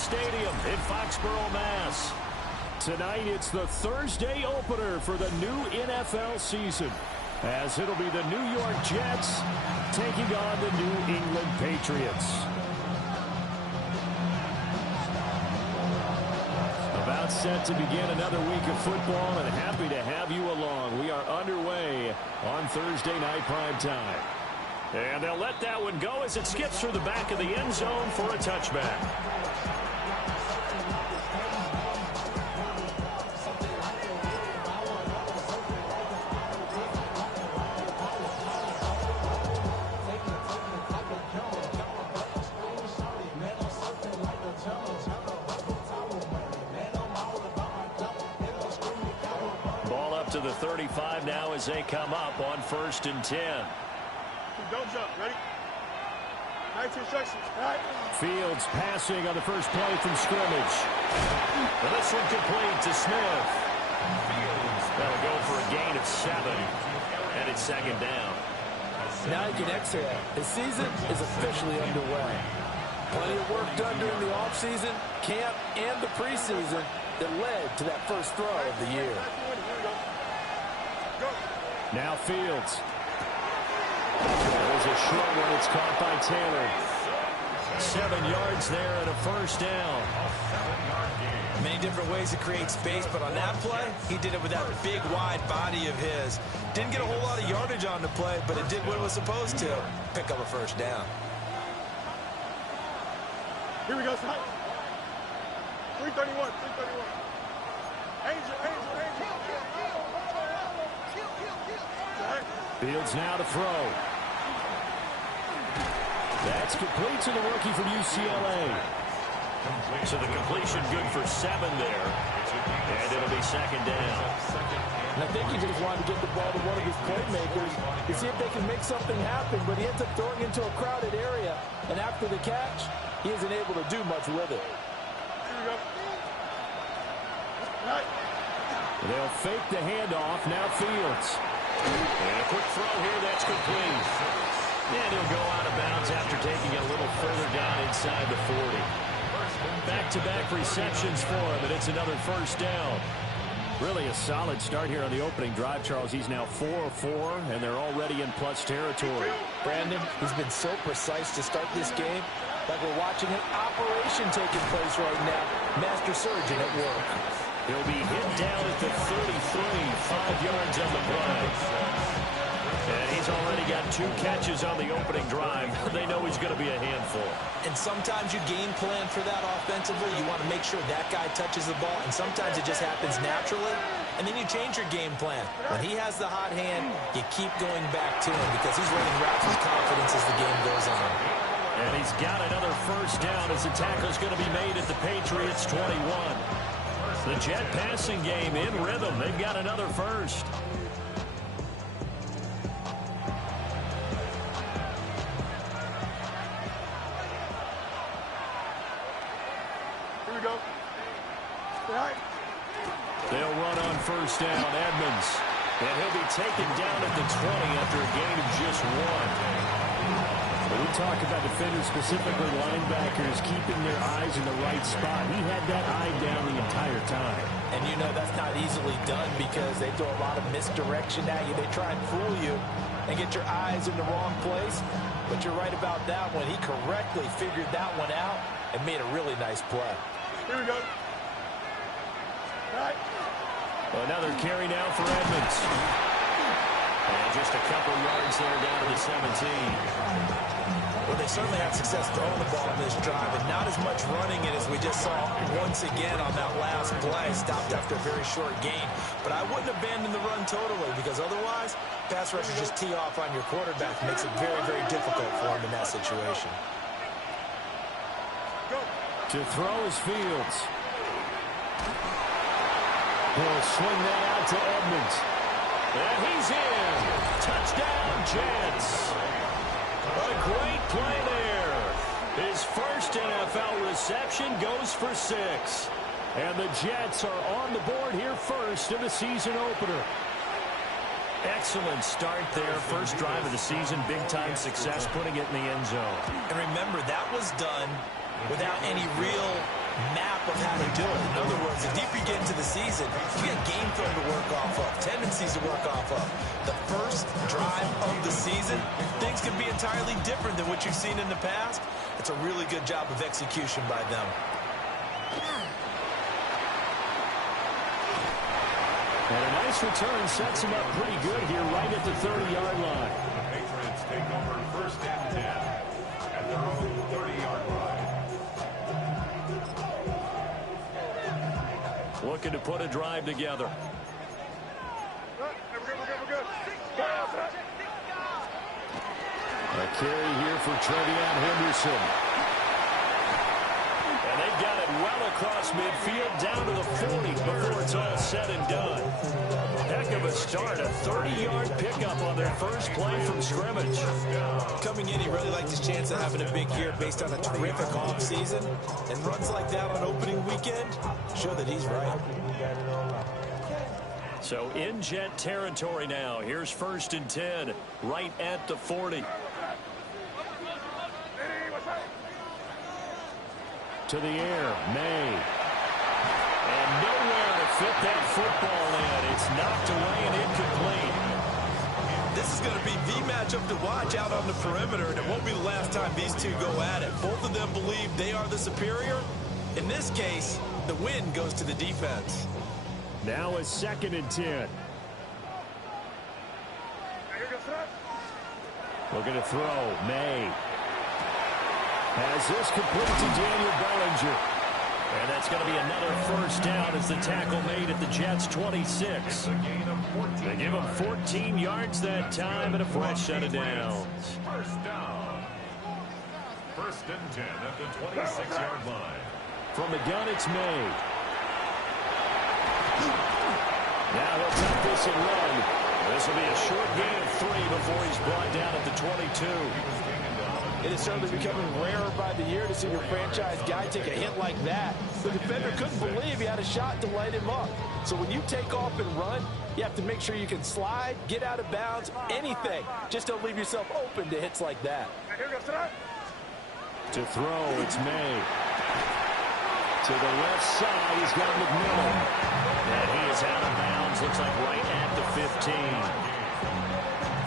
Stadium in Foxborough, Mass. Tonight, it's the Thursday opener for the new NFL season, as it'll be the New York Jets taking on the New England Patriots. About set to begin another week of football, and happy to have you along. We are underway on Thursday night prime time. And they'll let that one go as it skips through the back of the end zone for a touchback. Ball up to the 35 now as they come up on 1st and 10. Don't jump. Ready? Nice instructions. All right. Fields passing on the first play from scrimmage. And this one complete to Smith. That'll go for a gain of 7. And it's 2nd down. Now you can exhale. The season is officially underway. Plenty of work done during the offseason, camp, and the preseason that led to that first throw of the year. Now Fields. There's a short one. It's caught by Taylor. 7 yards there and a 1st down. Many different ways to create space, but on that play, he did it with that big, wide body of his. Didn't get a whole lot of yardage on the play, but it did what it was supposed to. Pick up a 1st down. Here we go, son. 331, 331. Angel. Fields now to throw. That's complete to the rookie from UCLA. So the completion good for 7 there. And it'll be 2nd down. And I think he just wanted to get the ball to one of his playmakers to see if they can make something happen, but he ends up throwing into a crowded area. And after the catch, he isn't able to do much with it. Here we go. Right. They'll fake the handoff. Now Fields. And a quick throw here. That's complete. And he'll go out of bounds after taking it a little further down inside the 40. Back-to-back receptions for him, and it's another 1st down. Really a solid start here on the opening drive, Charles. He's now 4-4, and they're already in plus territory. Brandon, he's been so precise to start this game, like we're watching an operation taking place right now. Master surgeon at work. He'll be hit down at the 33, 5 yards on the play. And he's already got 2 catches on the opening drive. They know he's going to be a handful. And sometimes you game plan for that offensively. You want to make sure that guy touches the ball, and sometimes it just happens naturally. And then you change your game plan. When he has the hot hand, you keep going back to him because he's running routes with confidence as the game goes on. And he's got another 1st down as the tackle's going to be made at the Patriots' 21. The Jet passing game in rhythm. They've got another 1st. Here we go. Right. They'll run on 1st down. Edmonds. And he'll be taken down at the 20 after a gain of just 1. We talk about defenders, specifically linebackers, keeping their eyes in the right spot. He had that eye down the entire time. And you know that's not easily done because they throw a lot of misdirection at you. They try and fool you and get your eyes in the wrong place. But you're right about that one. He correctly figured that one out and made a really nice play. Here we go. Right. Another carry now for Edmonds. And just a couple yards there down to the 17. Well, they certainly had success throwing the ball in this drive, and not as much running it as we just saw once again on that last play. Stopped after a very short gain. But I wouldn't abandon the run totally because otherwise, pass rushers just tee off on your quarterback. It makes it very, very difficult for him in that situation. To throw is Fields. He'll swing that out to Edmonds. And he's in. Touchdown, Jets. A great play there. His first NFL reception goes for 6. And the Jets are on the board here first in the season opener. Excellent start there. First drive of the season. Big-time success putting it in the end zone. And remember, that was done without any real map of how to do it. In other words, the deeper you get into the season, you got game film to work off of, tendencies to work off of. The first drive of the season, things can be entirely different than what you've seen in the past. It's a really good job of execution by them. And a nice return sets him up pretty good here right at the 30-yard line. The Patriots take over 1st and 10 at their own 30-yard line. Looking to put a drive together. A carry here for Trevion Henderson. And they've got it well across midfield down to the 40 before it's all said and done. Heck of a start, a 30-yard pickup on their first play from scrimmage. Coming in, he really liked his chance of having a big year based on a terrific offseason. And runs like that on opening weekend show that he's right. So in Jet territory now. Here's 1st and 10 right at the 40. To the air, May. And nowhere to fit that football in. It's knocked away and incomplete. This is going to be the matchup to watch out on the perimeter, and it won't be the last time these two go at it. Both of them believe they are the superior. In this case, the win goes to the defense. Now a 2nd and 10. Looking to throw, May. Has this complete to Daniel Bellinger. And that's going to be another 1st down as the tackle made at the Jets' 26. They give him 14 yards that time and a fresh set of downs. 1st down. 1st and 10 at the 26-yard line. From the gun, it's May. Now he'll tuck this and run. This will be a short gain of 3 before he's brought down at the 22. It is certainly becoming rarer by the year to see your franchise guy take a hit like that. The defender couldn't believe he had a shot to light him up. So when you take off and run, you have to make sure you can slide, get out of bounds, anything. Just don't leave yourself open to hits like that. To throw, it's May. To the left side, he's got McMillan. And he is out of bounds, looks like right at the 15.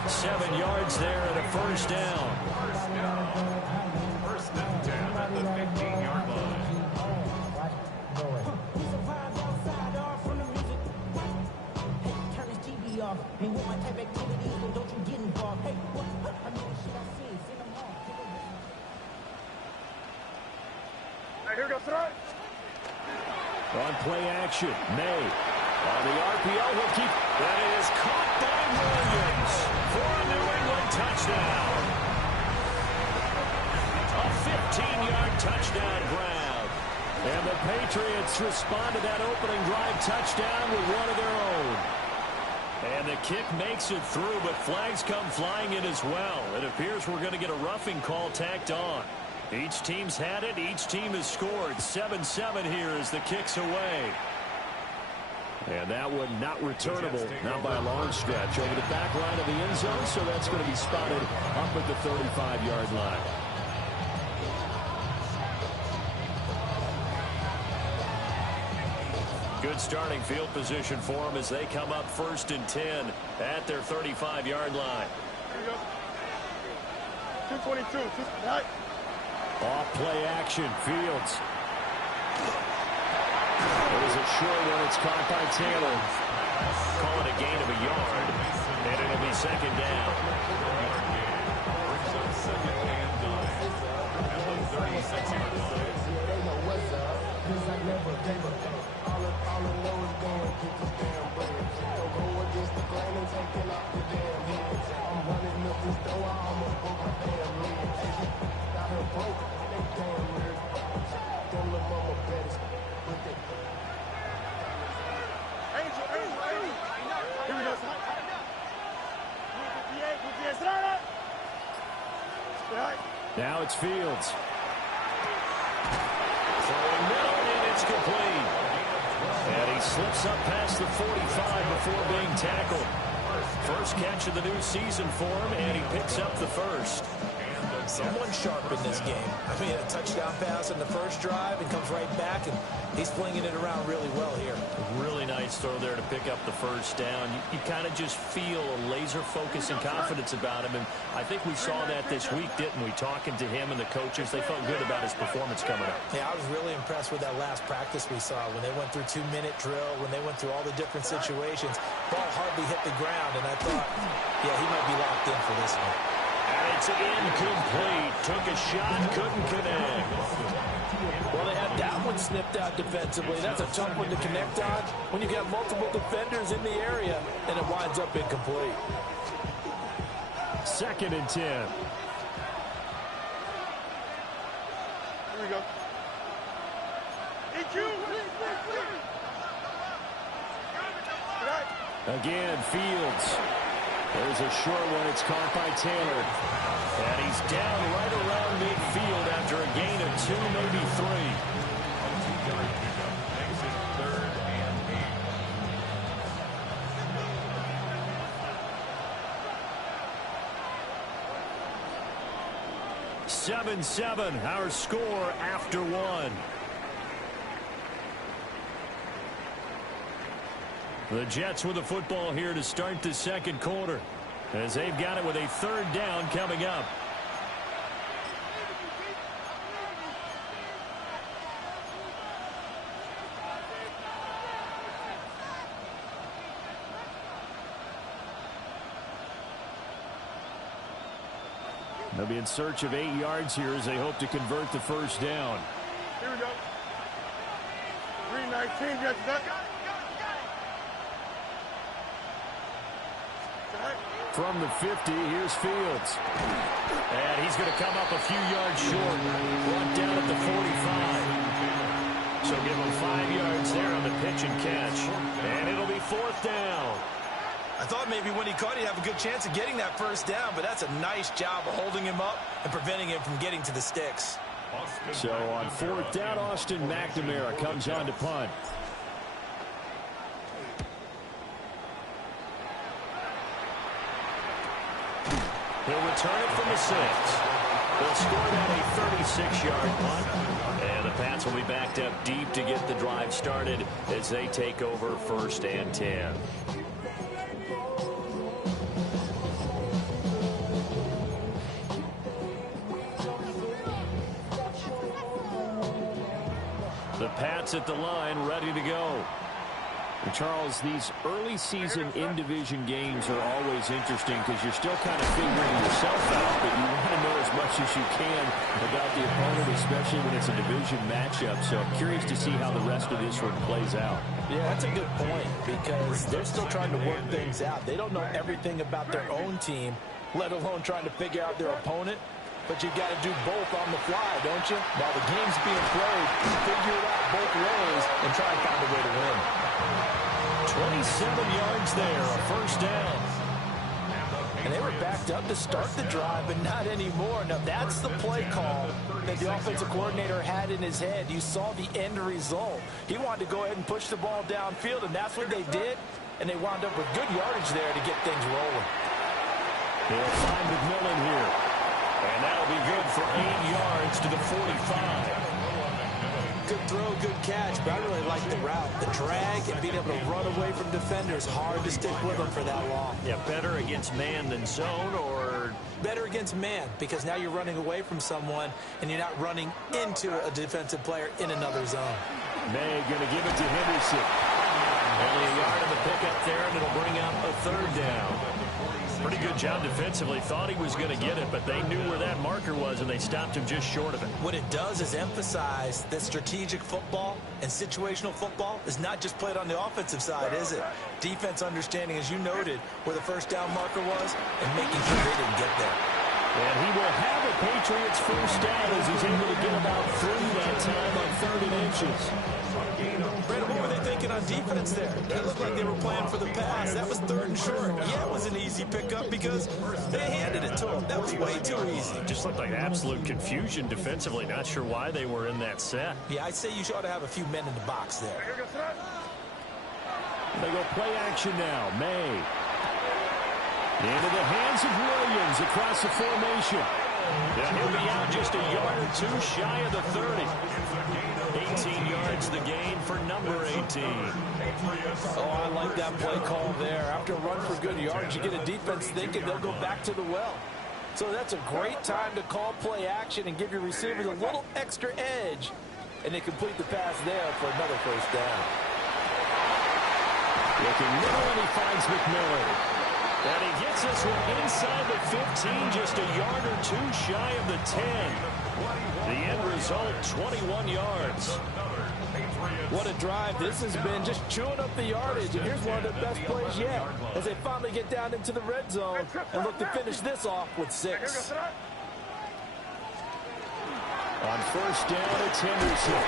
7 yards there and a 1st down. 1st and 10 at the 15-yard line. On play action, May. On the RPO, he'll keep. That is caught by Williams for a New England touchdown. A 15-yard touchdown grab. And the Patriots respond to that opening drive touchdown with one of their own. And the kick makes it through, but flags come flying in as well. It appears we're going to get a roughing call tacked on. Each team's had it. Each team has scored. 7-7 here as the kick's away. And that one not returnable, not by a long stretch, over the back line of the end zone, so that's going to be spotted up at the 35-yard line. Good starting field position for them as they come up 1st and 10 at their 35-yard line. 222. Off play action, Fields. It is a short one. It's caught by Taylor. Call it a gain of a yard, and it'll be 2nd down. Now it's Fields. Throwing middle, and it's complete. And he slips up past the 45 before being tackled. First catch of the new season for him, and he picks up the 1st. Someone sharp in this game. I mean, a touchdown pass in the first drive and comes right back, and he's flinging it around really well here. Really nice throw there to pick up the first down. You kind of just feel a laser focus and confidence about him, and I think we saw that this week, didn't we? Talking to him and the coaches, they felt good about his performance coming up. Yeah, I was really impressed with that last practice we saw when they went through 2-minute drill, when they went through all the different situations. Ball hardly hit the ground, and I thought, yeah, he might be locked in for this one. And it's incomplete. Took a shot, couldn't connect. Well, they had that one snipped out defensively. That's a tough one to connect on when you got multiple defenders in the area, and it winds up incomplete. 2nd and 10. Here we go. Again, Fields. There's a short one. It's caught by Taylor. And he's down right around midfield after a gain of 2, maybe 3. Seven, our score after 1. The Jets with the football here to start the second quarter, as they've got it with a 3rd down coming up. They'll be in search of 8 yards here as they hope to convert the first down. Here we go. 3:19, Jets. From the 50, here's Fields. And he's going to come up a few yards short. Brought down at the 45. So give him 5 yards there on the pitch and catch. And it'll be 4th down. I thought maybe when he caught, he'd have a good chance of getting that first down, but that's a nice job of holding him up and preventing him from getting to the sticks. So on 4th down, Austin McNamara comes on to punt. He'll return it from the 6. They'll score that a 36-yard punt. And the Pats will be backed up deep to get the drive started as they take over 1st and 10. The Pats at the line, ready to go. And Charles, these early season in-division games are always interesting because you're still kind of figuring yourself out, but you want to know as much as you can about the opponent, especially when it's a division matchup. So I'm curious to see how the rest of this one plays out. Yeah, that's a good point because they're still trying to work things out. They don't know everything about their own team, let alone trying to figure out their opponent. But you got to do both on the fly, don't you? While the game's being played, figure it out both ways and try and find a way to win. 27 yards there, a 1st down. And they were backed up to start the drive, but not anymore. Now, that's the play call that the offensive coordinator had in his head. You saw the end result. He wanted to go ahead and push the ball downfield, and that's what they did. And they wound up with good yardage there to get things rolling. They'll find McMillan here. And that'll be good for 8 yards to the 45. Good throw, good catch, but I really like the route. The drag and being able to run away from defenders, hard to stick with them for that long. Yeah, better against man than zone, or better against man because now you're running away from someone and you're not running into a defensive player in another zone. May going to give it to Henderson. Only a yard of the pickup there, and it'll bring up a 3rd down. Pretty good job defensively. Thought he was going to get it, but they knew where that marker was, and they stopped him just short of it. What it does is emphasize that strategic football and situational football is not just played on the offensive side, is it? Defense understanding, as you noted, where the 1st down marker was and making sure they didn't get there. And he will have a Patriots 1st down as he's able to get about 3 that time on 3rd and inches. Brandon, what were they thinking on defense there? It looked like they were playing for the pass. That was 3rd and short. Yeah, it was an easy pickup because they handed it to him. That was way too easy. Just looked like absolute confusion defensively. Not sure why they were in that set. Yeah, I'd say you ought to have a few men in the box there. They go play action now. May. Into the hands of Williams across the formation. Yeah, he'll be out just a yard or two shy of the 30. 18 yards the gain for number 18. Oh, I like that play call there. After a run for good yards, you get a defense thinking they'll go back to the well. So that's a great time to call play action and give your receivers a little extra edge. And they complete the pass there for another first down. Looking middle, and he finds McMillan. And he gets this one inside the 15, just a yard or two shy of the 10. The end result, 21 yards. What a drive this has been, just chewing up the yardage. And here's one of their best plays yet as they finally get down into the red zone and look to finish this off with 6. On first down, it's Henderson.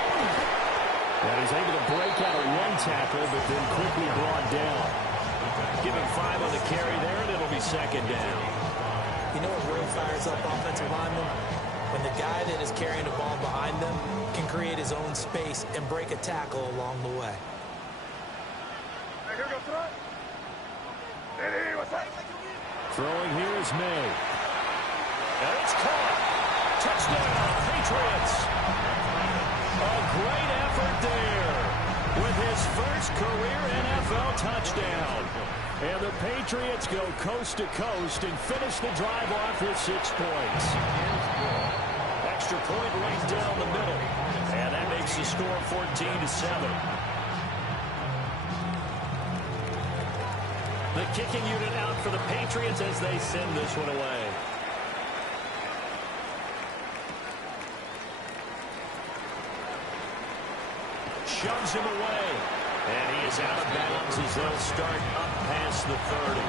And he's able to break out of one tackle, but then quickly brought down. Giving 5 on the carry there, and it'll be second down. You know what really fires up offensive linemen? When the guy that is carrying the ball behind them can create his own space and break a tackle along the way. Throwing here is May. And it's caught. Touchdown, Patriots. A great effort there with his first career NFL touchdown. And the Patriots go coast to coast and finish the drive off with 6 points. Extra point right down the middle. And that makes the score 14-7. The kicking unit out for the Patriots as they send this one away. Shoves him away. And he is out of bounds as they'll start up past the 30.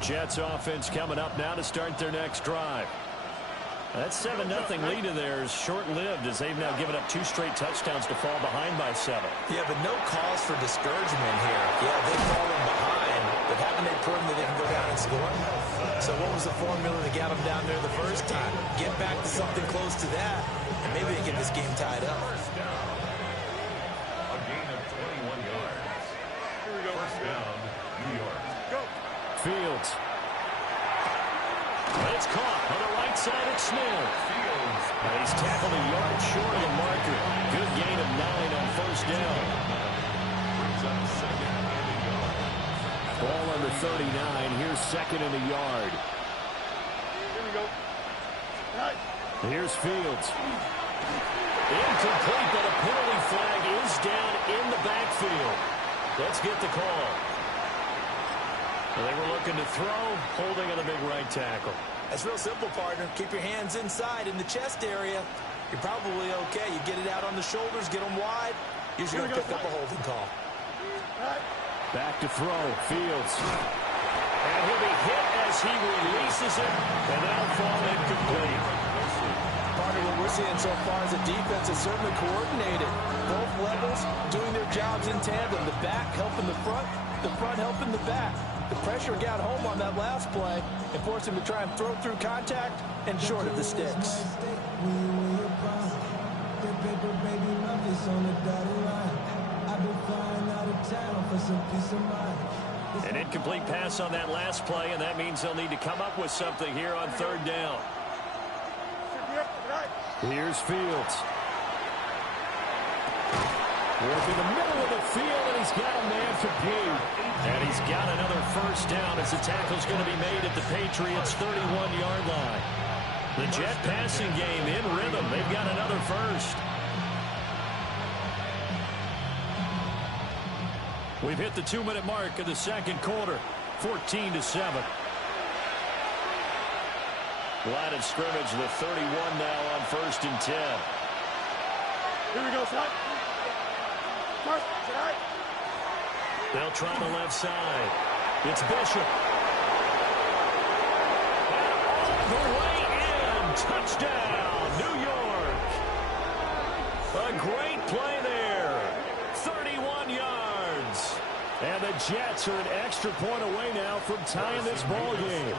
Jets offense coming up now to start their next drive. That 7-0 lead of theirs short-lived as they've now given up 2 straight touchdowns to fall behind by 7. Yeah, but no cause for discouragement here. Yeah, they've fallen behind, but haven't they proven that they can go down and score? So what was the formula that got them down there the first time? Get back to something close to that, and maybe they get this game tied up. A gain of 21 yards. Here we go. First down, New York. Go. Fields. But it's caught on the right side of Smith. Fields. And he's tackled a yard short of the marker. Good gain of 9 on first down. Brings up second and a yard. Ball on the 39. Here's second and a yard. Here we go. Right. Here's Fields. Incomplete, but a penalty flag is down in the backfield. Let's get the call. Well, they were looking to throw, holding on the big right tackle. That's real simple, partner. Keep your hands inside in the chest area. You're probably okay. You get it out on the shoulders, get them wide. Usually going to pick up a holding call. Back to throw, Fields. And he'll be hit as he releases it, and that'll fall incomplete. Partner, what we're seeing so far is a defense is certainly coordinated. Both levels doing their jobs in tandem. The back helping the front helping the back. The pressure got home on that last play and forced him to try and throw through contact and short of the sticks. An incomplete pass on that last play, and that means they'll need to come up with something here on third down. Here's Fields. Working the middle of the field, and he's got a man to beat. And he's got another first down as the tackle's going to be made at the Patriots' 31-yard line. The Jet passing game in rhythm. They've got another first. We've hit the 2-minute mark of the second quarter, 14-7. Line of scrimmage, the 31 now on first and 10. Here we go, son. They'll try the left side. It's Bishop. And all the way in. Touchdown, New York. A great play there. 31 yards. And the Jets are an extra point away now from tying this ball game.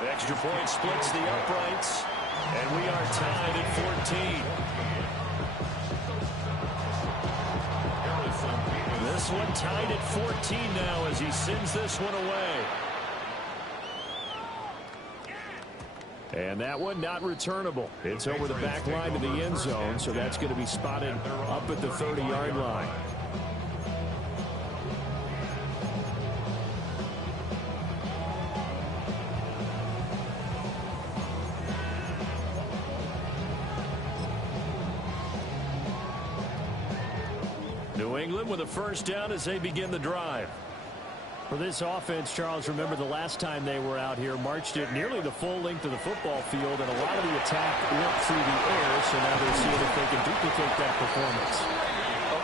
The extra point splits the uprights, and we are tied at 14. This one tied at 14 now as he sends this one away. And that one not returnable. It's over the back line to the end zone, so that's going to be spotted up at the 30-yard line. New England with a first down as they begin the drive. For this offense, Charles, remember the last time they were out here, marched it nearly the full length of the football field, and a lot of the attack went through the air, so now they're seeing if they can duplicate that performance.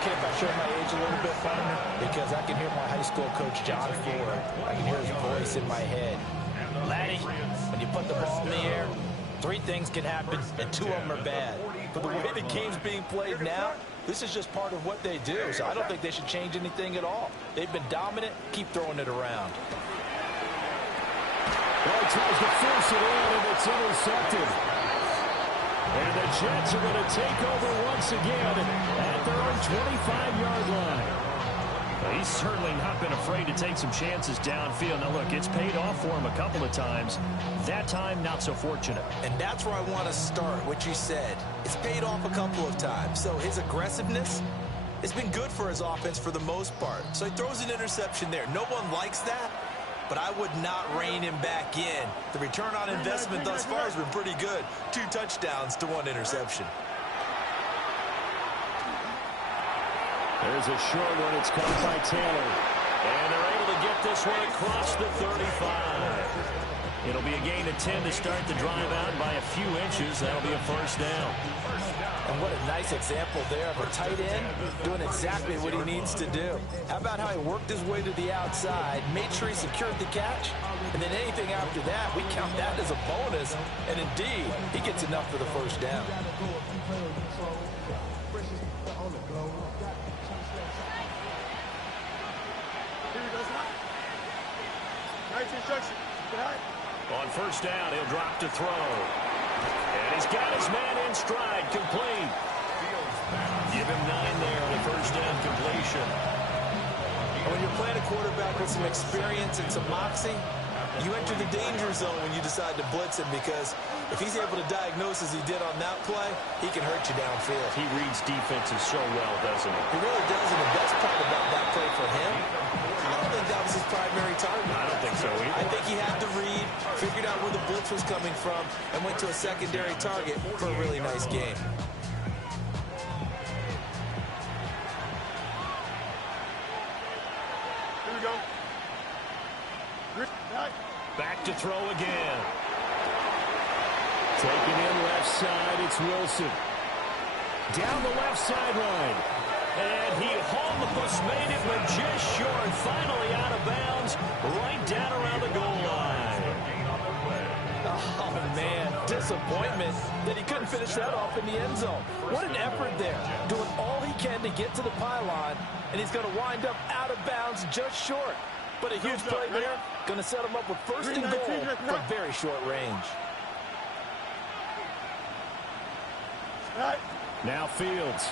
Okay, if I show my age a little bit, partner, because I can hear my high school coach, John Ford. I can hear his voice in my head. Laddie, when you put the ball in the air, 3 things can happen, and 2 of them are bad. But the way the game's being played now, this is just part of what they do, so I don't think they should change anything at all. They've been dominant. Keep throwing it around. Well, he tries to force it in, and it's intercepted. And the Jets are going to take over once again at their own 25-yard line. Well, he's certainly not been afraid to take some chances downfield. Now, look, it's paid off for him a couple of times. That time, not so fortunate. And that's where I want to start, what you said. It's paid off a couple of times. So his aggressiveness has been good for his offense for the most part. So he throws an interception there. No one likes that, but I would not rein him back in. The return on investment thus far has been pretty good. 2 touchdowns to 1 interception. There's a short one. It's caught by Taylor. And they're able to get this one across the 35. It'll be a gain of 10 to start the drive out by a few inches. That'll be a first down. And what a nice example there of a tight end doing exactly what he needs to do. How about how he worked his way to the outside, made sure he secured the catch, and then anything after that, we count that as a bonus. And indeed, he gets enough for the first down. On first down, he'll drop to throw. And he's got his man in stride, complete. Give him 9 there on the first down completion. When you're playing a quarterback with some experience and some moxie, you enter the danger zone when you decide to blitz him, because if he's able to diagnose as he did on that play, he can hurt you downfield. He reads defenses so well, doesn't he? He really does, and the best part about that play for him, I don't think that was his primary target. I don't think so either. I think he had to read, figured out where the blitz was coming from, and went to a secondary target for a really nice game. Here we go. Back to throw again. Taken in left side, it's Wilson. Down the left sideline. And he almost made it, but just short. Finally out of bounds, right down around the goal line. Oh, man, disappointment that he couldn't finish that off in the end zone. What an effort there, doing all he can to get to the pylon, and he's going to wind up out of bounds just short. But a huge play there, going to set him up with first and goal from very short range. Now Fields.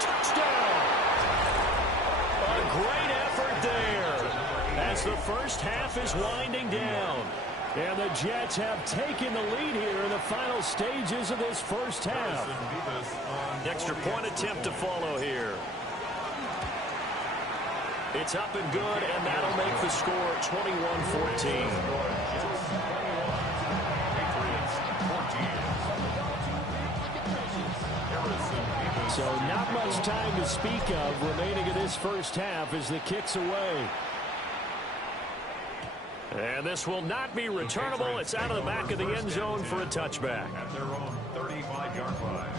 Touchdown! A great effort there as the first half is winding down. And the Jets have taken the lead here in the final stages of this first half. Extra point attempt to follow here. It's up and good, and that'll make the score 21-14. So not much time to speak of remaining in this first half as the kick's away. And this will not be returnable. It's out of the back of the end zone for a touchback. At their own 35-yard line.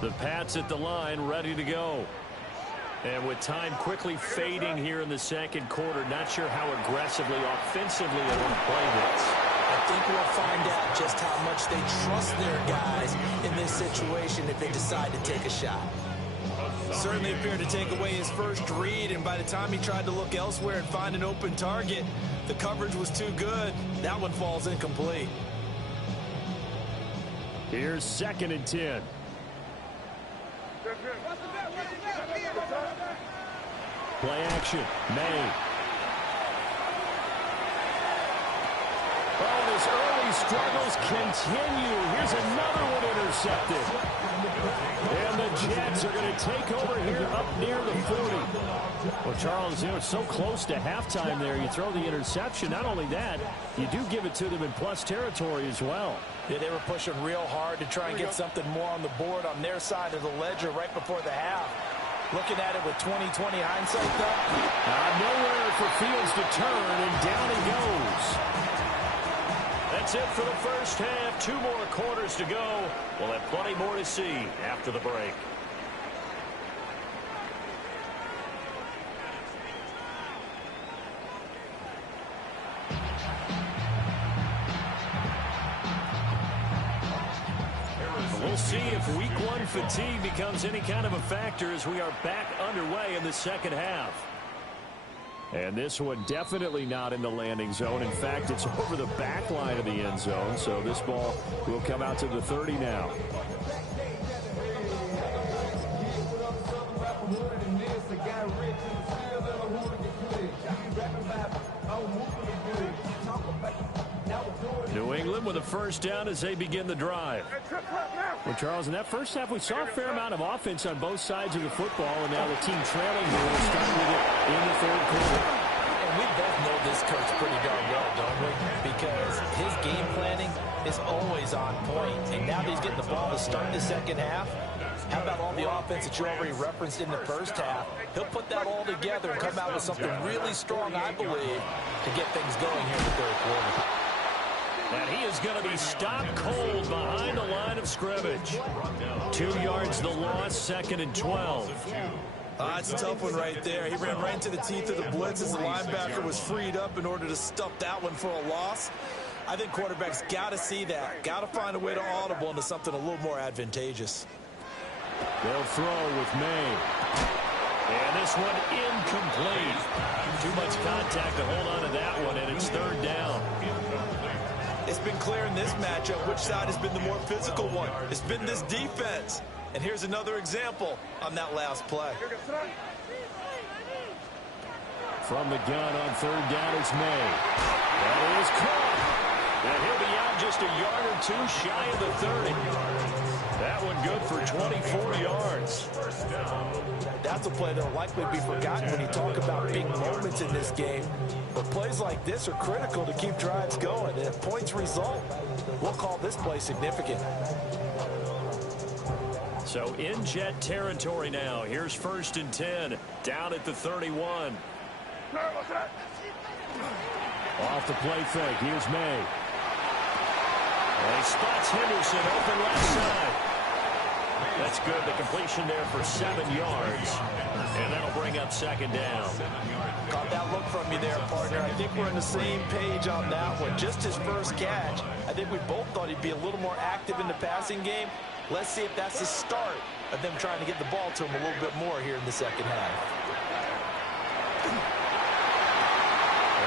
The Pats at the line, ready to go. And with time quickly fading here in the second quarter, not sure how aggressively, offensively they want to play this. I think we'll find out just how much they trust their guys in this situation if they decide to take a shot. Certainly appeared to take away his first read, and by the time he tried to look elsewhere and find an open target, the coverage was too good. That one falls incomplete. Here's 2nd and 10. Play action. May. Oh, his early struggles continue. Here's another one intercepted. And the Jets are going to take over here up near the 40. Well, Charles, it's so close to halftime there. You throw the interception. Not only that, you do give it to them in plus territory as well. Yeah, they were pushing real hard to try and get something more on the board on their side of the ledger right before the half. Looking at it with 20/20 hindsight, though. Nowhere for Fields to turn, and down he goes. That's it for the first half. 2 more quarters to go. We'll have plenty more to see after the break. We'll see if week 1 fatigue becomes any kind of a factor as we are back underway in the second half. And this one definitely not in the landing zone. In fact, it's over the back line of the end zone. So this ball will come out to the 30 now. New England with a first down as they begin the drive. Well, Charles, in that first half, we saw a fair amount of offense on both sides of the football, and now the team trailing here will start with it in the third quarter. And we both know this coach pretty darn well, don't we? Because his game planning is always on point. And now that he's getting the ball to start the second half, how about all the offense that you already referenced in the first half? He'll put that all together and come out with something really strong, I believe, to get things going here in the third quarter. And he is going to be stopped cold behind the line of scrimmage. 2 yards the loss, 2nd and 12. It's a tough one right there. He ran right into the teeth of the blitz as the linebacker was freed up in order to stuff that one for a loss. I think quarterbacks got to see that. Got to find a way to audible into something a little more advantageous. They'll throw with May. And this one incomplete. Too much contact to hold on to that one, and it's 3rd down. It's been clear in this matchup which side has been the more physical one. It's been this defense. And here's another example on that last play. From the gun on 3rd down, it's May. That is caught. And he'll be out just a yard or 2 shy of the 30. That one good for 24 yards. That's a play that will likely be forgotten when you talk about big moments in this game. But plays like this are critical to keep drives going. And if points result, we'll call this play significant. So in Jet territory now. Here's 1st and 10. Down at the 31. Off the play fake. Here's May. And he spots Henderson open left side. That's good. The completion there for 7 yards. And that'll bring up 2nd down. Got that look from you there, partner. I think we're on the same page on that one. Just his first catch. I think we both thought he'd be a little more active in the passing game. Let's see if that's the start of them trying to get the ball to him a little bit more here in the second half.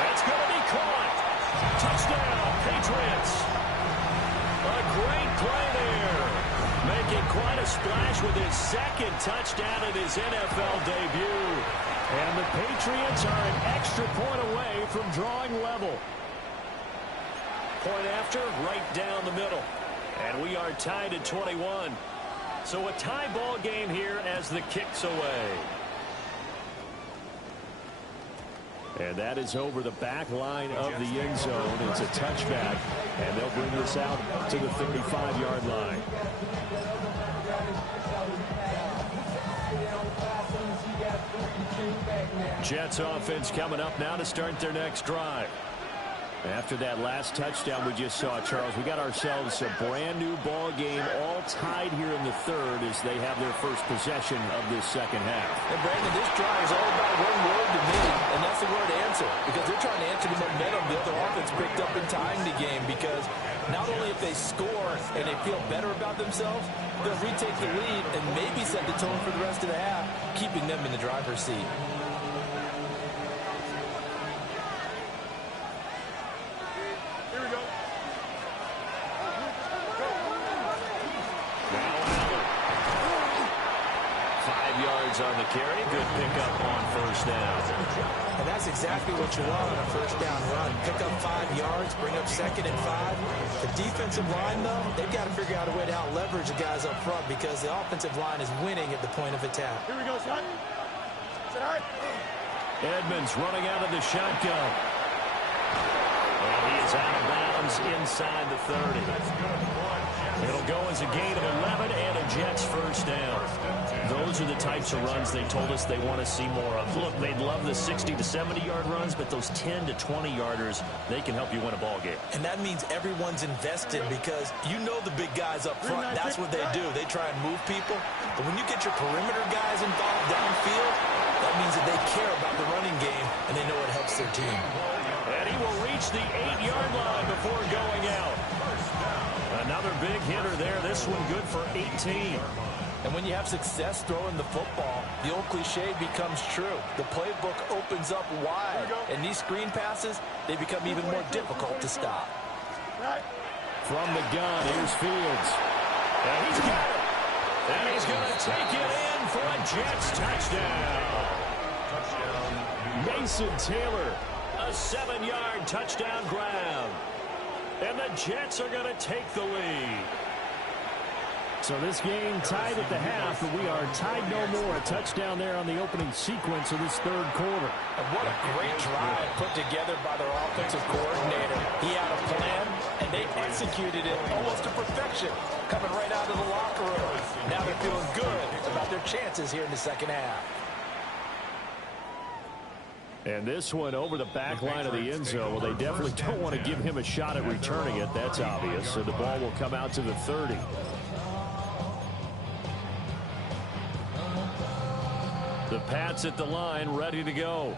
That's going to be caught. Touchdown, Patriots. A great play there. Making quite a splash with his 2nd touchdown in his NFL debut. And the Patriots are an extra point away from drawing level. Point after, right down the middle. And we are tied at 21. So a tie ball game here as the kick's away. And that is over the back line of the end zone. It's a touchback, and they'll bring this out to the 35-yard line. Jets offense coming up now to start their next drive. After that last touchdown we just saw, Charles, we got ourselves a brand new ball game, all tied here in the third as they have their first possession of this second half. And Brandon, this drive is all about one word to me, and that's the word answer, because they're trying to answer the momentum the other offense picked up in tying the game, because not only if they score and they feel better about themselves, they'll retake the lead and maybe set the tone for the rest of the half, keeping them in the driver's seat. On the carry, good pickup on first down. And that's exactly what you want on a first down run. Pick up 5 yards, bring up 2nd and 5. The defensive line, though, they've got to figure out a way to out-leverage the guys up front because the offensive line is winning at the point of attack. Here we go, son. Sit high. Edmonds running out of the shotgun. And he is out of bounds inside the 30. It'll go as a gain of 11 and a Jets first down. Those are the types of runs they told us they want to see more of. Look, they'd love the 60 to 70-yard runs, but those 10 to 20-yarders, they can help you win a ball game. And that means everyone's invested because you know the big guys up front, that's what they do. They try and move people. But when you get your perimeter guys involved downfield, that means that they care about the running game and they know it helps their team. And he will reach the 8-yard line before going out. Another big hitter there. This one good for 18. And when you have success throwing the football, the old cliche becomes true. The playbook opens up wide, and these screen passes, they become even more difficult to stop. From the gun, here's Fields. And he's got it. And he's going to take it in for a Jets touchdown. Mason Taylor, a 7-yard touchdown grab. And the Jets are going to take the lead. So this game tied at the half, but we are tied no more. A touchdown there on the opening sequence of this third quarter. And what a great drive put together by their offensive coordinator. He had a plan, and they executed it almost to perfection, coming right out of the locker room. Now they're feeling good about their chances here in the second half. And this one over the back line of the end zone. Well, they definitely don't want to give him a shot at returning it. That's obvious. So the ball will come out to the 30. The Pats at the line, ready to go.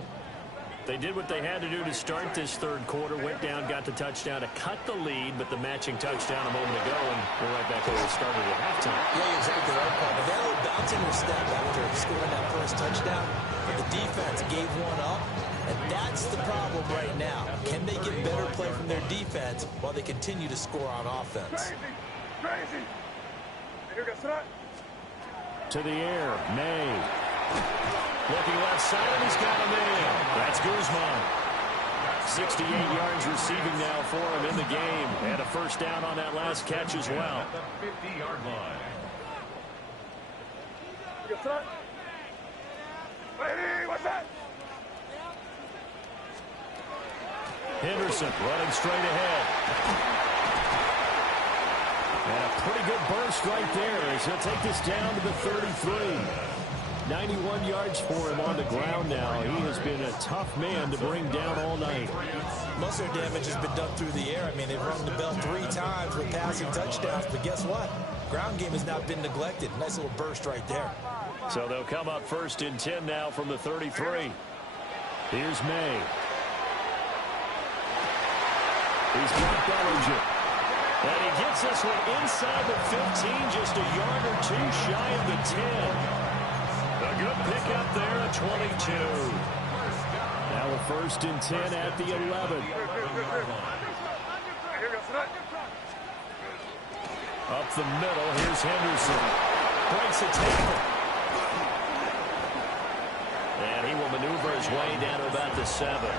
They did what they had to do to start this third quarter. Went down, got the touchdown to cut the lead, but the matching touchdown a moment ago, and we're right back where we started at halftime. Yeah, exactly right, Paul. But they're a little bouncing their step after scoring that first touchdown. But the defense gave one up, and that's the problem right now. Can they get better play from their defense while they continue to score on offense? Crazy. Here goes tonight. To the air, May. Looking left side, and he's got him in. That's Guzman. 68 yards receiving now for him in the game. And a first down on that last catch as well. The 50-yard line. Here goes tonight. Hey, what's that? Henderson running straight ahead. And a pretty good burst right there as he'll take this down to the 33. 91 yards for him on the ground now. He has been a tough man to bring down all night. Most of their damage has been done through the air. I mean, they've rung the bell 3 times with passing touchdowns, but guess what? Ground game has not been neglected. Nice little burst right there. So they'll come up 1st and 10 now from the 33. Here's May. He's got Bellinger. And he gets this one inside the 15, just a yard or two shy of the 10. A good pickup there at 22. Now a 1st and 10 at the 11. Up the middle, here's Henderson. Breaks a tackle. And he will maneuver his way down to about the 7.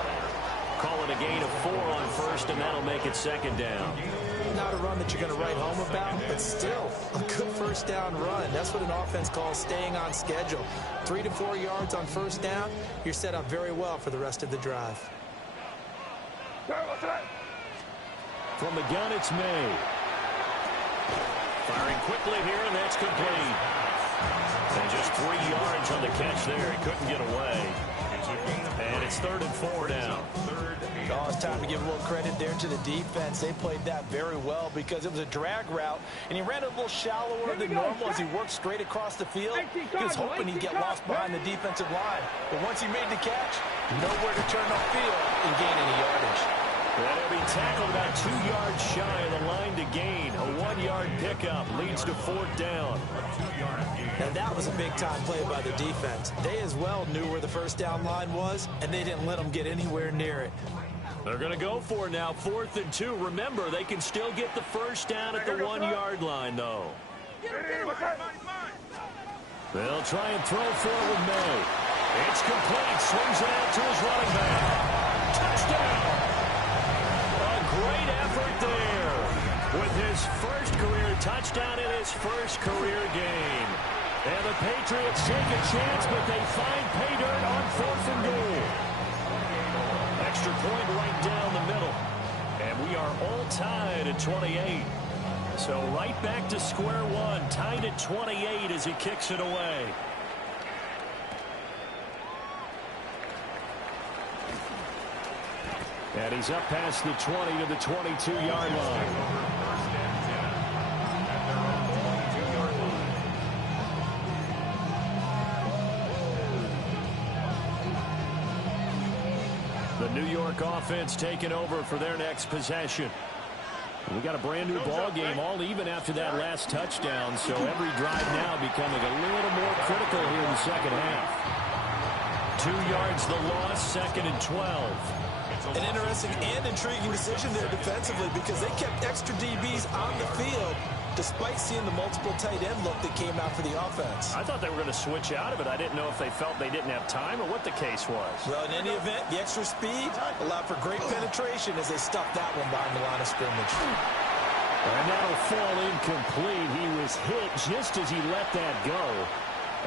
Call it a gain of 4 on 1st, and that'll make it 2nd down. Not a run that you're going to write home about, but still a good first down run. That's what an offense calls staying on schedule. 3 to 4 yards on first down, you're set up very well for the rest of the drive. From the gun, it's May. Firing quickly here, and that's complete. And just 3 yards on the catch there. He couldn't get away. And it's 3rd and 4 now. Oh, it's time to give a little credit there to the defense. They played that very well because it was a drag route, and he ran a little shallower than normal as he worked straight across the field. He was hoping he'd get lost behind the defensive line. But once he made the catch, nowhere to turn upfield and gain any yardage. And he'll be tackled about 2 yards shy of the line to gain. A 1-yard pickup leads to 4th down. And that was a big-time play by the defense. They as well knew where the first down line was, and they didn't let them get anywhere near it. They're going to go for it now, 4th and 2. Remember, they can still get the first down at the 1-yard line, though. They'll try and throw for it with May. It's complete. Swings it out to his running back. Touchdown! A great effort there with his first career touchdown in his first career game. And the Patriots take a chance, but they find pay dirt on 4th and goal. Extra point right down the middle. And we are all tied at 28. So right back to square one, tied at 28 as he kicks it away. And he's up past the 20 to the 22-yard line. The New York offense taking over for their next possession. We got a brand new ball game, all even after that last touchdown, so every drive now becoming a little more critical here in the second half. 2 yards the loss, 2nd and 12. An interesting and intriguing decision there defensively because they kept extra DBs on the field despite seeing the multiple tight end look that came out for the offense. I thought they were going to switch out of it. I didn't know if they felt they didn't have time or what the case was. Well, in any event, the extra speed allowed for great penetration as they stuffed that one behind the line of scrimmage. And that'll fall incomplete. He was hit just as he let that go.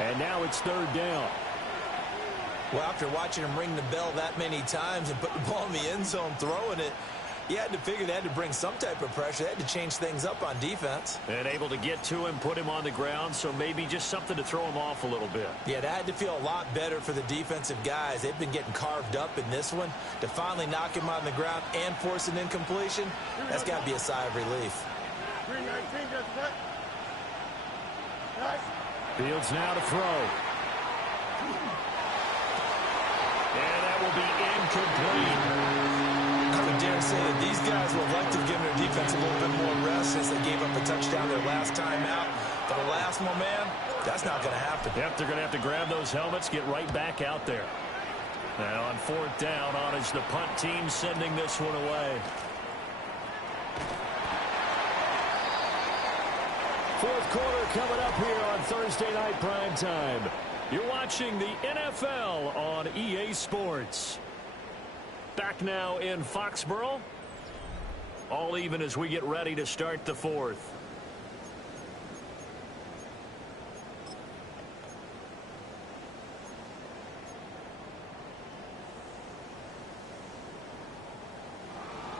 And now it's 3rd down. Well, after watching him ring the bell that many times and put the ball in the end zone throwing it, you had to figure they had to bring some type of pressure. They had to change things up on defense. And able to get to him, put him on the ground, so maybe just something to throw him off a little bit. Yeah, that had to feel a lot better for the defensive guys. They've been getting carved up in this one. To finally knock him on the ground and force an incompletion, that's got to be a sigh of relief. Fields now to throw. And that will be incomplete. I would dare say that these guys would like to have given their defense a little bit more rest since they gave up a touchdown their last time out. For the last one, man, that's not going to happen. Yep, they're going to have to grab those helmets, get right back out there. Now on 4th down, on is the punt team sending this one away. 4th quarter coming up here on Thursday Night Primetime. You're watching the NFL on EA Sports. Back now in Foxborough. All even as we get ready to start the 4th.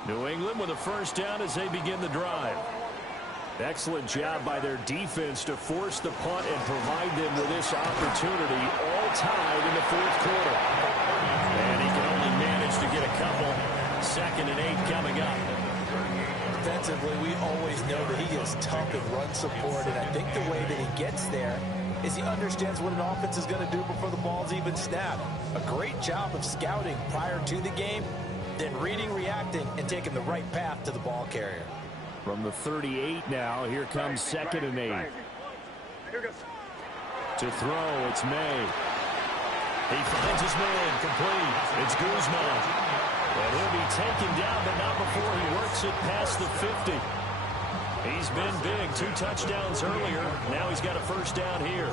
New England with a first down as they begin the drive. Excellent job by their defense to force the punt and provide them with this opportunity, all tied in the 4th quarter. And he can only manage to get a couple. 2nd and 8 coming up. Defensively, we always know that he is tough in run support, and I think the way that he gets there is he understands what an offense is going to do before the ball's even snapped. A great job of scouting prior to the game, then reading, reacting, and taking the right path to the ball carrier. From the 38 now, here comes 2nd and 8. To throw, it's May. He finds his man, complete. It's Guzman. And he'll be taken down, but not before he works it past the 50. He's been big, 2 touchdowns earlier. Now he's got a first down here.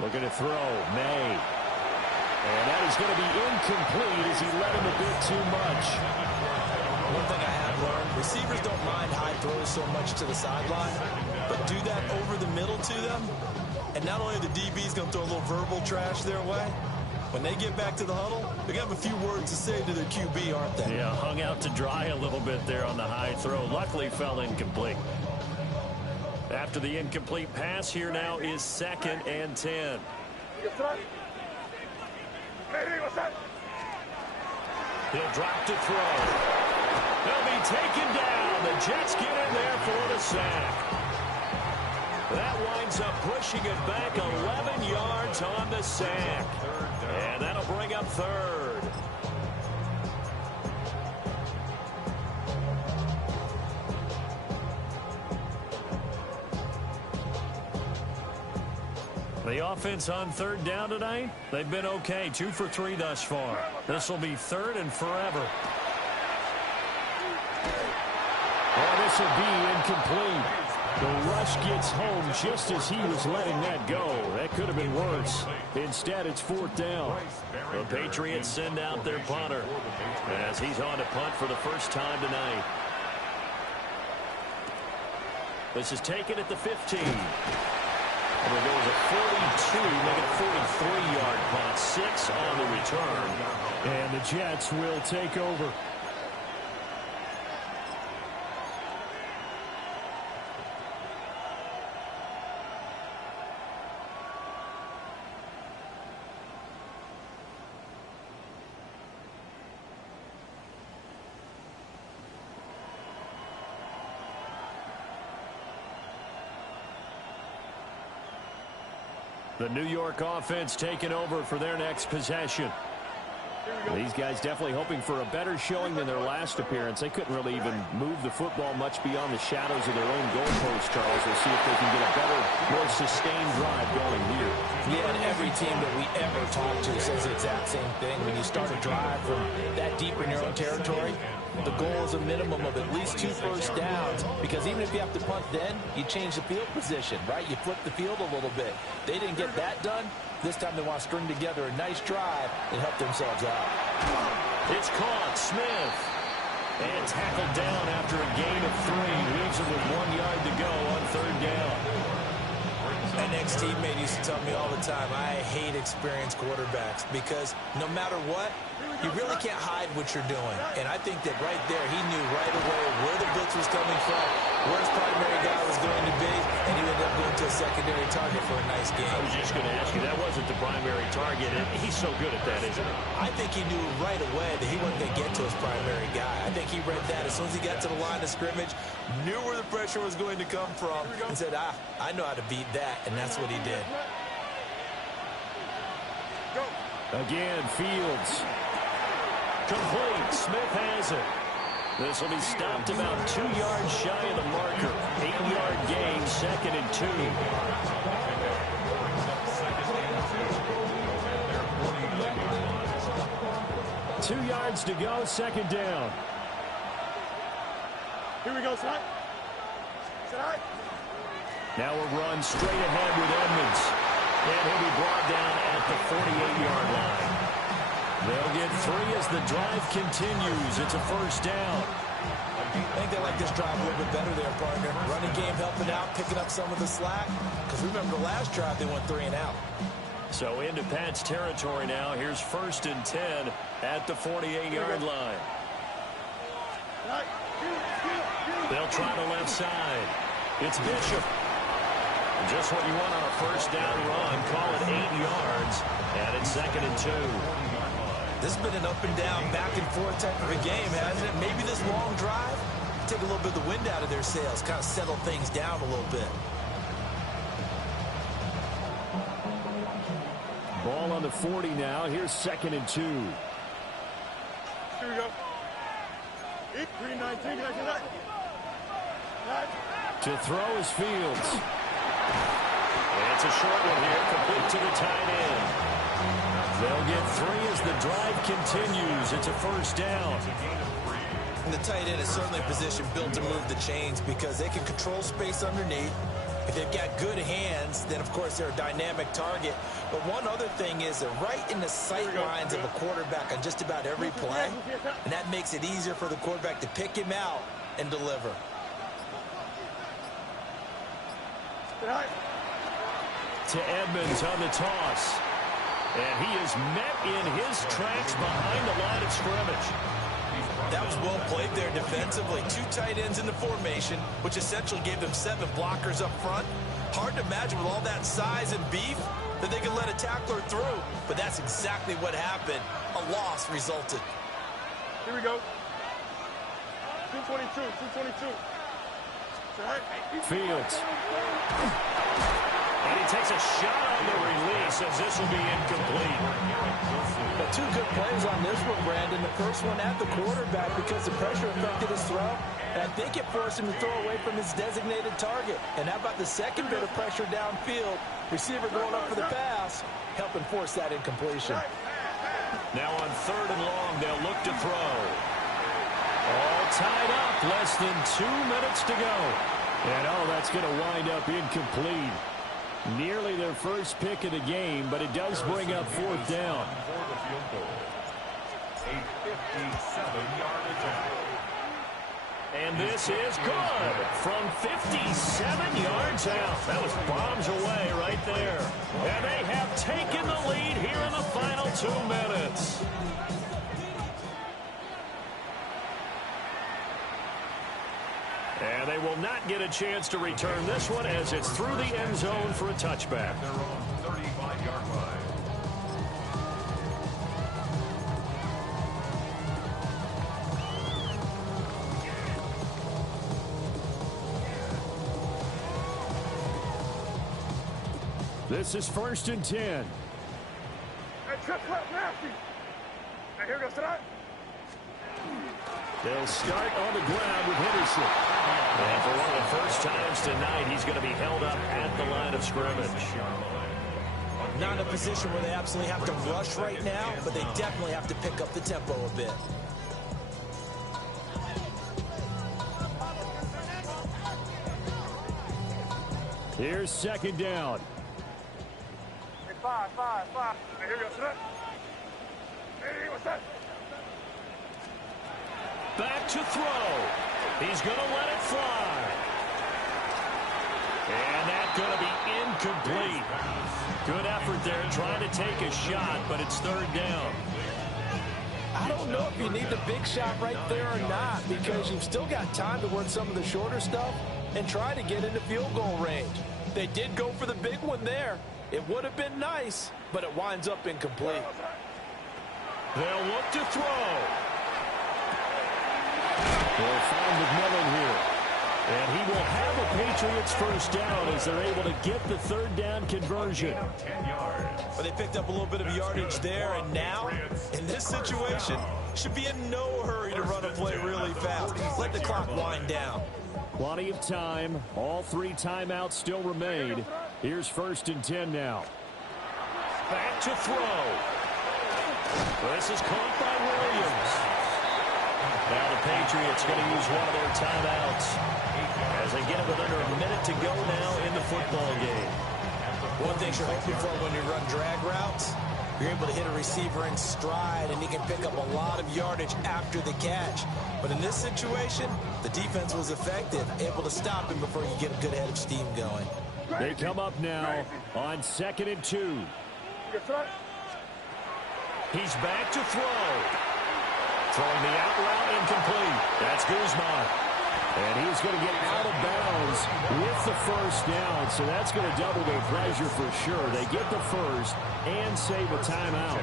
Looking to throw, May. And that is going to be incomplete as he let him a bit too much. One thing I have learned, receivers don't mind high throws so much to the sideline, but do that over the middle to them, and not only are the DBs going to throw a little verbal trash their way, When they get back to the huddle, they have a few words to say to their QB, aren't they? Yeah, hung out to dry a little bit there on the high throw. Luckily fell incomplete. After the incomplete pass, here now is 2nd and 10. He'll drop to throw. They'll be taken down. The Jets get in there for the sack. That winds up pushing it back 11 yards on the sack. And that'll bring up 3rd. The offense on 3rd down tonight, they've been okay. 2 for 3 thus far. This will be 3rd and forever. Oh, this will be incomplete. The rush gets home just as he was letting that go. That could have been worse. Instead, it's 4th down. The Patriots send out their punter as he's on to punt for the first time tonight. This is taken at the 15. And there goes a 42, make it a 43-yard punt. 6 on the return. And the Jets will take over. The New York offense taking over for their next possession. These guys definitely hoping for a better showing than their last appearance. They couldn't really even move the football much beyond the shadows of their own goalpost, Charles. We'll see if they can get a better, more sustained drive going here. Yeah, and every team that we ever talk to says the exact same thing. When you start a drive from that deep in your own territory, the goal is a minimum of at least 2 first downs, because even if you have to punt then, you change the field position, right? You flip the field a little bit. They didn't get that done. This time they want to string together a nice drive and help themselves out. It's caught. Smith. And tackled down after a gain of 3. Leaves him with 1 yard to go on 3rd down. An ex-teammate used to tell me all the time, I hate experienced quarterbacks because no matter what, you really can't hide what you're doing. And I think that right there, he knew right away where the blitz was coming from, where his primary guy was going to be, and he ended up going to a secondary target for a nice game. I was just going to ask you, that wasn't the primary target, and he's so good at that, isn't he? I think he knew right away that he wasn't going to get to his primary guy. I think he read that as soon as he got to the line of scrimmage, knew where the pressure was going to come from, and said, I know how to beat that, and that's what he did. Again, Fields. Complete. Smith has it. This will be stopped about 2 yards shy of the marker. 8-yard gain, 2nd and 2. 2 yards to go, 2nd down. Here we go, Side. Side. Now a run straight ahead with Edmonds. And he'll be brought down at the 48-yard line. They'll get 3 as the drive continues. It's a first down. I think they like this drive a little bit better there, partner. Running game helping out, picking up some of the slack. Because remember the last drive, they went 3 and out. So into Pat's territory now. Here's 1st and 10 at the 48-yard line. They'll try the left side. It's Bishop. Just what you want on a first down run. Call it 8 yards. And it's 2nd and 2. This has been an up and down, back and forth type of a game, hasn't it? Maybe this long drive, take a little bit of the wind out of their sails, kind of settle things down a little bit. Ball on the 40 now. Here's 2nd and 2. Here we go. 3-19. To throw is Fields. And it's a short one here, complete to the tight end. They'll get 3 as the drive continues. It's a first down. And the tight end is certainly a position built to move the chains because they can control space underneath. If they've got good hands, then, of course, they're a dynamic target. But one other thing is they're right in the sight lines of a quarterback on just about every play. And that makes it easier for the quarterback to pick him out and deliver. To Edmonds on the toss. And he is met in his tracks behind the line of scrimmage. That was well played there defensively. 2 tight ends in the formation, which essentially gave them 7 blockers up front. Hard to imagine with all that size and beef that they could let a tackler through. But that's exactly what happened. A loss resulted. Here we go. 222, 222. Fields. And he takes a shot on the release as this will be incomplete. But 2 good plays on this one, Brandon. The first one at the quarterback because the pressure affected his throw. And I think it forced him to throw away from his designated target. And how about the second bit of pressure downfield? Receiver going up for the pass, helping force that incompletion. Now on 3rd and long, they'll look to throw. All tied up, less than 2 minutes to go. And that's going to wind up incomplete. Nearly their first pick of the game, but it does bring up 4th down. A 57-yard attempt. And this is good from 57 yards out. That was bombs away right there. And they have taken the lead here in the final 2 minutes. And they will not get a chance to return this one as it's through the end zone for a touchback. Their own 35-yard line. This is 1st and 10. Hey, trip clap nasty. Hey, here goes tonight. They'll start on the ground with Henderson. And for one of the first times tonight, he's going to be held up at the line of scrimmage. Not in a position where they absolutely have to rush right now, but they definitely have to pick up the tempo a bit. Here's 2nd down. Hey, 5. Hey, here goes tonight. Hey, what's that? Back to throw. He's going to let it fly. And that's going to be incomplete. Good effort there trying to take a shot, but it's 3rd down. I don't know if you need the big shot right there or not because you've still got time to work some of the shorter stuff and try to get into field goal range. They did go for the big one there. It would have been nice, but it winds up incomplete. They'll look to throw. They'll find McMillan here. And he will have a Patriots first down as they're able to get the 3rd down conversion. 10 yards. But they picked up a little bit of yardage there, and now, in this situation, should be in no hurry to run a play really fast. Let the clock wind down. Plenty of time. All 3 timeouts still remain. Here's 1st and 10 now. Back to throw. This is caught by Williams. Now the Patriots going to use one of their timeouts as they get it with under a minute to go now in the football game. One thing you're hoping for when you run drag routes, you're able to hit a receiver in stride and he can pick up a lot of yardage after the catch. But in this situation, the defense was effective, able to stop him before you get a good head of steam going. They come up now on 2nd and 2. He's back to throw. Throwing the out route incomplete. That's Guzman. And he's going to get out of bounds with the first down. So that's going to double their pleasure for sure. They get the first and save a timeout.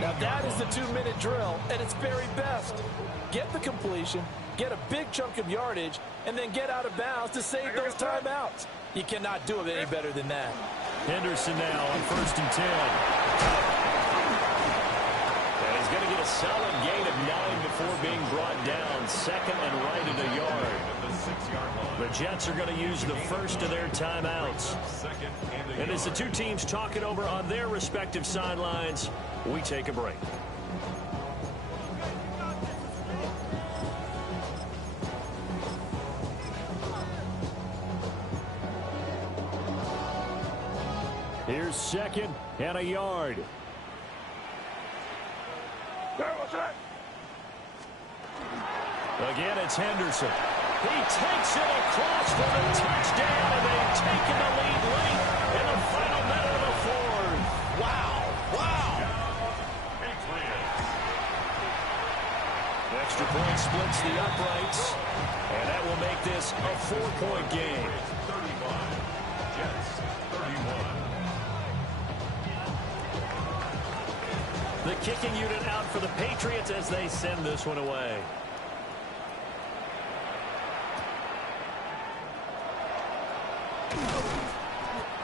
Now that is the 2-minute drill at its very best. Get the completion, get a big chunk of yardage, and then get out of bounds to save those timeouts. You cannot do it any better than that. Henderson now on 1st and 10. And he's going to get a solid gain of 9 before being brought down. 2nd and right at a yard. The Jets are going to use the first of their timeouts. And as the 2 teams talk it over on their respective sidelines, we take a break. Here's 2nd and a yard. Again, it's Henderson. He takes it across for the touchdown, and they've taken the lead late in the final minute of the 4th. Wow, what Extra point splits the uprights. And that will make this a 4-point game. 35. Jets 31. The kicking unit out for the Patriots as they send this one away.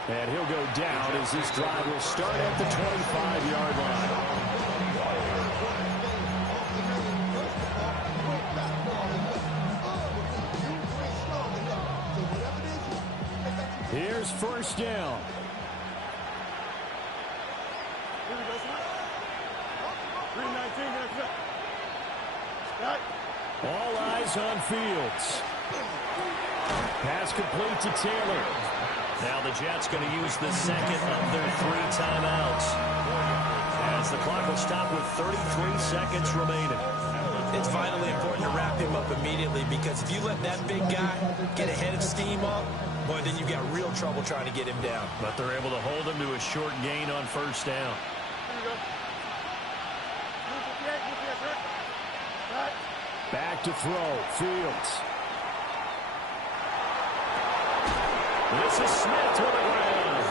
And he'll go down as this drive will start at the 25-yard line. Here's first down. All eyes on Fields. Pass complete to Taylor. Now the Jets going to use the second of their 3 timeouts. As the clock will stop with 33 seconds remaining. It's vitally important to wrap him up immediately, because if you let that big guy get ahead of steam up, well, then you've got real trouble trying to get him down. But they're able to hold him to a short gain on first down. Back to throw. Fields. This is Smith to the ground.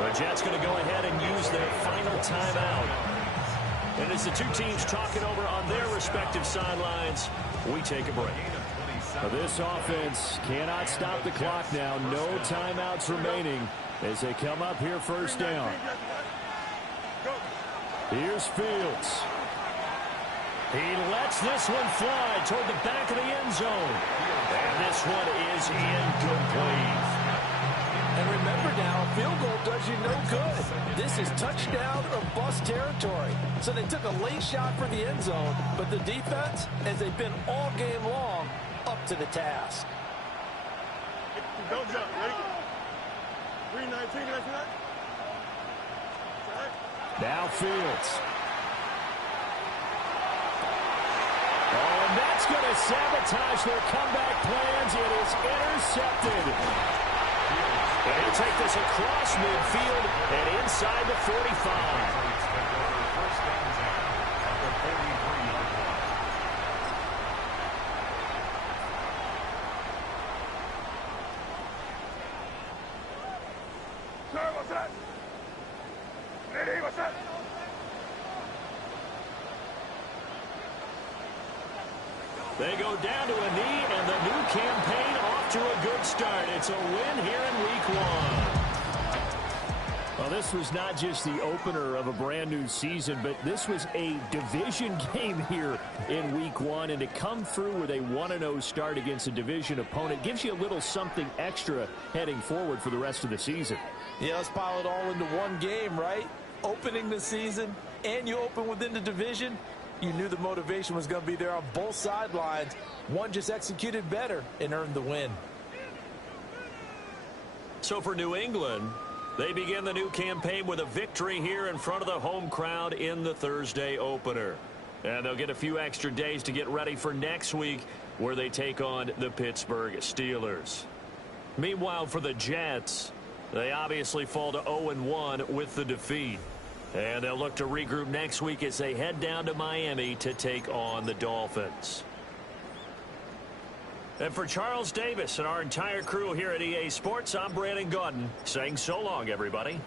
The Jets going to go ahead and use their final timeout. And as the two teams talking over on their respective sidelines, we take a break. This offense cannot stop the clock now. No timeouts remaining as they come up here first down. Here's Fields. He lets this one fly toward the back of the end zone. And this one is incomplete. And remember now, a field goal does you no good. This is touchdown or bust territory. So they took a late shot for the end zone, but the defense, as they've been all game long, up to the task. Don't jump. Ready? 319. Now Fields. Oh, and that's going to sabotage their comeback plans. It is intercepted. And he'll take this across midfield and inside the 45. They go down to a knee, and the new campaign off to a good start. It's a win here in Week 1. Well, this was not just the opener of a brand new season, but this was a division game here in Week 1. And to come through with a 1-0 start against a division opponent gives you a little something extra heading forward for the rest of the season. Yeah, let's pile it all into one game, right? Opening the season, and you open within the division. You knew the motivation was going to be there on both sidelines. One just executed better and earned the win. So for New England, they begin the new campaign with a victory here in front of the home crowd in the Thursday opener. And they'll get a few extra days to get ready for next week, where they take on the Pittsburgh Steelers. Meanwhile, for the Jets, they obviously fall to 0-1 with the defeat. And they'll look to regroup next week as they head down to Miami to take on the Dolphins. And for Charles Davis and our entire crew here at EA Sports, I'm Brandon Gaudin saying so long, everybody.